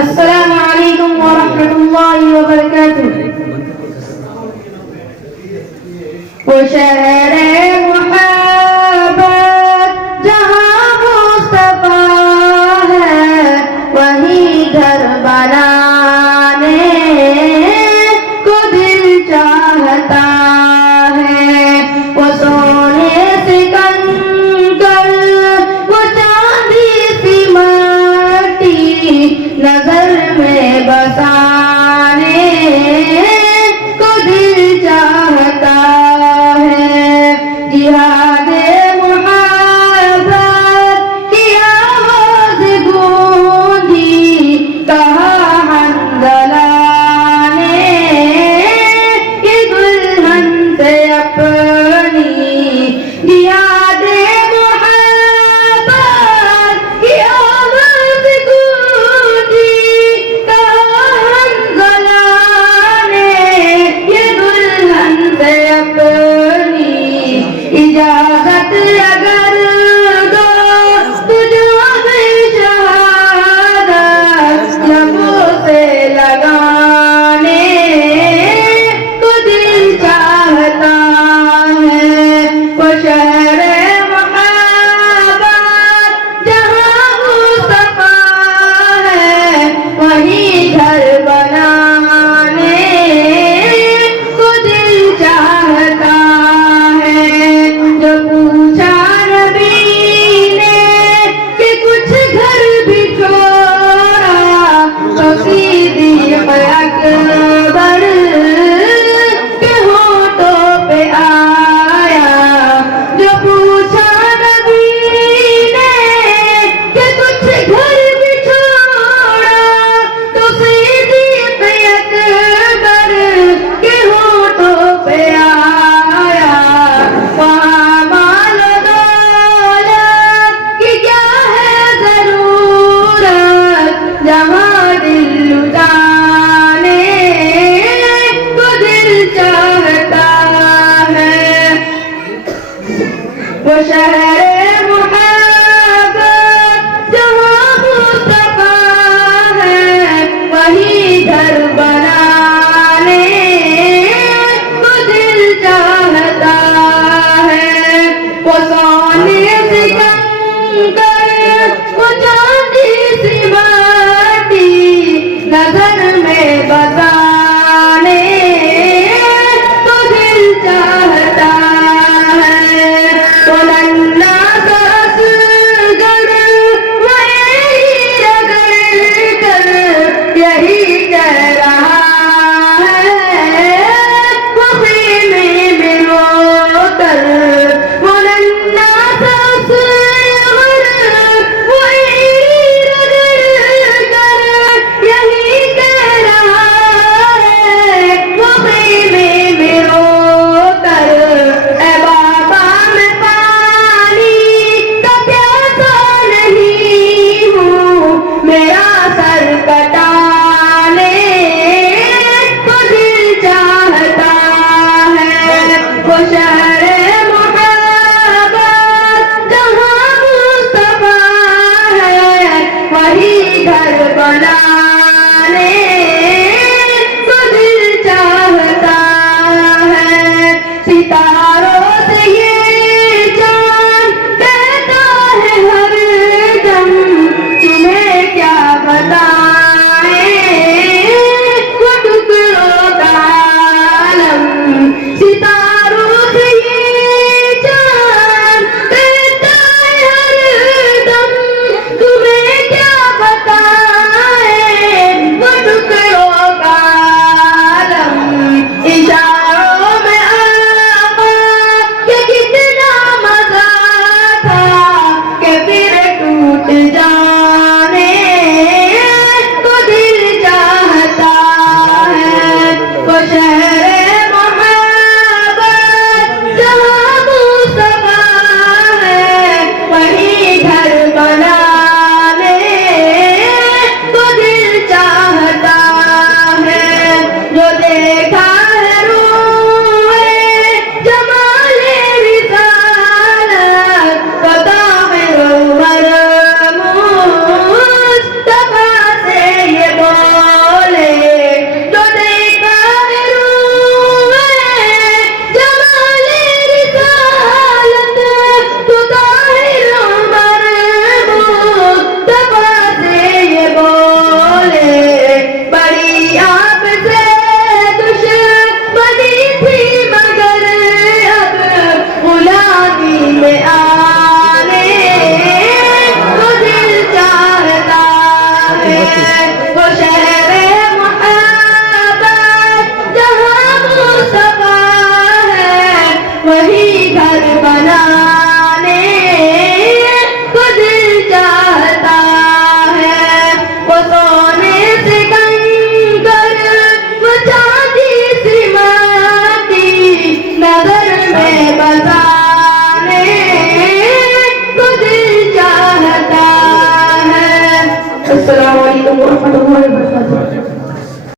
السلام علیکم ورحمۃ اللہ وبرکاتہ. وہ شہر محبت جہاں مصطفیٰ ہے وہی گھر بنانے کو دل چاہتا ہے. وہ سونے سے کنکر وہ چاندی سی مٹی نظر میں بسانے کو دل چاہتا ہے. جہاد محبت کی آواز گونجی کہا حنظلہ نے کہ دلہن سے اپنی. جہاد محبت کی آواز گونجی کہا حنظلہ نے یہ دلہن سے اپنی. اجازت اگر دو تجھے میں شہادت لبوں سے لگانے کو دل چاہتا ہے. وہ شہر محبت جہاں مصطفیٰ ہے وہی گھر بنانے کو دل چاہتا ہے. جو پوچھا نبی نے کہ کچھ گھر بھی چھوڑا تو صدیق اکبر کے ہونٹوں پہ آیا. جو پوچھا نبی نے کہ کچھ گھر بھی چھوڑا تو صدیق اکبر کے ہونٹوں پہ آیا. وہاں مال و دولت کی کیا ہے ضرورت جہاں دل لٹانے کو دل چاہتا ہے. وہ شہر محبت جہاں مصطفیٰ ہے وہی گھر بنانے کو دل چاہتا ہے. وہ سونے سے کنکر وہ چاندی سی مٹی نظر میں بسانے کو دل چاہتا ہے. وہ ننھا سا اصغر وہ یہی رگڑ کر یہی کہہ رہا ہے وہ خیمے میں رو کر. وہ ننھا سا اصغر وہ یہی رگڑ کر یہی کہہ رہا ہے وہ خیمے میں رو کر. اے بابا میں پانی کا پیاسا نہیں ہوں میرا سر کٹانے کو دل چاہتا ہے. وہ شہر محبت جہاں مصطفیٰ ہے وہی گھر بنانے کو دل چاہتا ہے. ستاروں سے یہ چاند کہتا ہے ہر دم تمہیں کیا بتائیں وہ ٹکڑوں کا عالم. ستاروں سے یہ چاند کہتا ہے ہر دم تمہیں کیا بتائیں وہ ٹکڑوں عليكم ورحمة الله